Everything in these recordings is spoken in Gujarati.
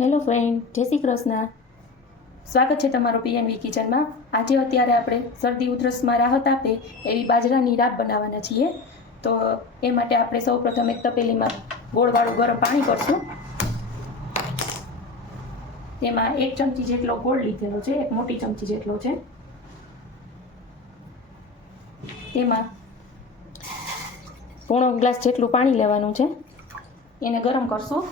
હેલો ફ્રેન્ડ, જય શ્રી કૃષ્ણ. સ્વાગત છે તમારું પીએનવી કિચનમાં. આજે અત્યારે આપણે શરદી ઉધરસમાં રાહત આપે એવી બાજરાની રાબ બનાવવાના છીએ. તો એ માટે આપણે સૌપ્રથમ એક તપેલીમાં ગોળવાળું ગરમ પાણી કરશું. તેમાં 1 ચમચી જેટલો ગોળ લીધેલો છે, 1 મોટી ચમચી જેટલો છે. તેમાં પોણો ગ્લાસ જેટલું પાણી લેવાનું છે. એને ગરમ કરશું.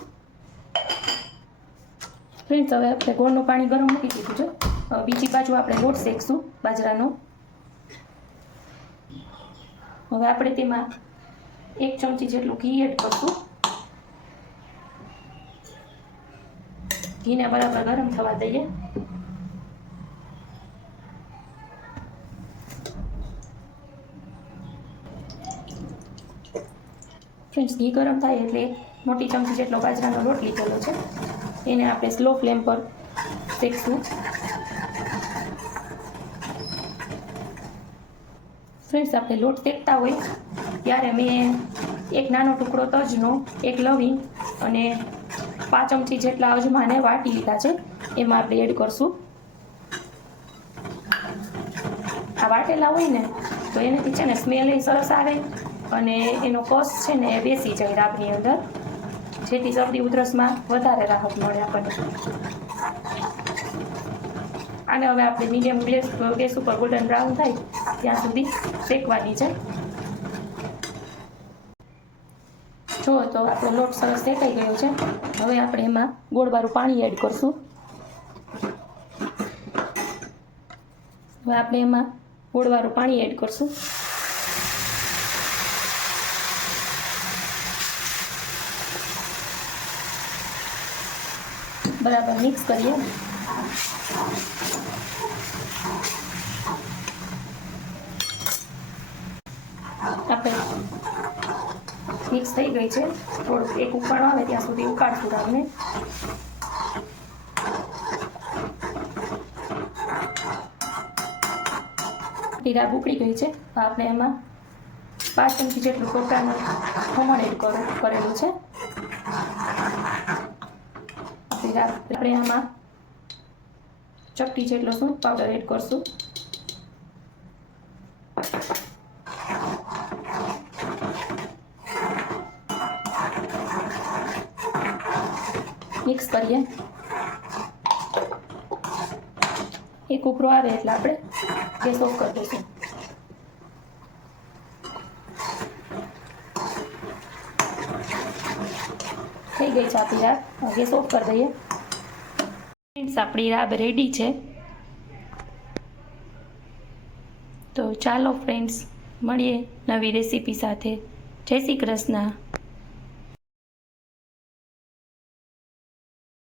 ફ્રેન્ડ્સ, હવે આપણે ગોળનું પાણી ગરમ મૂકી દીધું છે. બીજી બાજુ આપણે લોટ શેકશું બાજરાનો. હવે આપણે તેમાં 1 ચમચી જેટલું ઘી એડ કરશું. ઘીને બરાબર ગરમ થવા દઈએ. ફ્રેન્ડ્સ, ઘી ગરમ થાય એટલે 1 મોટી ચમચી જેટલો બાજરાનો લોટ લીધેલો છે. એને આપણે સ્લો ફ્લેમ પર શેકશું. ફ્રેન્ડ્સ, આપણે લોટ શેકતા હોય ત્યારે મેં 1 નાનો ટુકડો તજનો, 1 લવિંગ અને 5 ચમચી જેટલા અજમાને વાટી લીધા છે. એમાં આપણે એડ કરશું. આ વાટેલા હોય ને તો એનાથી છે ને સ્મેલ એ સરસ આવે અને એનો કસ છે ને એ બેસી જાય રાબની અંદર, જેથી શરદી ઉધરસમાં વધારે રાહત મળે આપણને. આને હવે આપણે મીડિયમ ગેસ ઉપર ગોલ્ડન બ્રાઉન થાય ત્યાં સુધી શેકવાની છે. જો તો આપણો લોટ સરસ શેકાઈ ગયો છે. હવે આપણે એમાં ગોળવાળું પાણી એડ કરશું. હવે આપણે એમાં ગોળવાળું પાણી એડ કરશું. બરાબર મિક્સ કરીએ. આપણે મિક્સ થઈ ગઈ છે. થોડુંક એક ઉકાળો આવે ત્યાં સુધી ઉકાળશું રાબને. રાબ ઉકળી ગઈ છે. આપણે એમાં 5 ચમચી જેટલું કોપરાનું ખમણ એડ કરેલું છે. આપણે આમાં ચપટી જેટલો સૂંઠ પાવડર એડ કરશું. મિક્સ કરીએ. એક ઉભરો આવે એટલે આપણે ગેસ ઓફ કરી દઈશું. થઈ ગઈ છે આપણી રાબ. ગેસ ઓફ કરી દઈએ. ફ્રેન્ડ્સ, આપણી રાબ રેડી છે. તો ચાલો ફ્રેન્ડ્સ, મળીએ નવી રેસીપી સાથે. જય શ્રી કૃષ્ણ.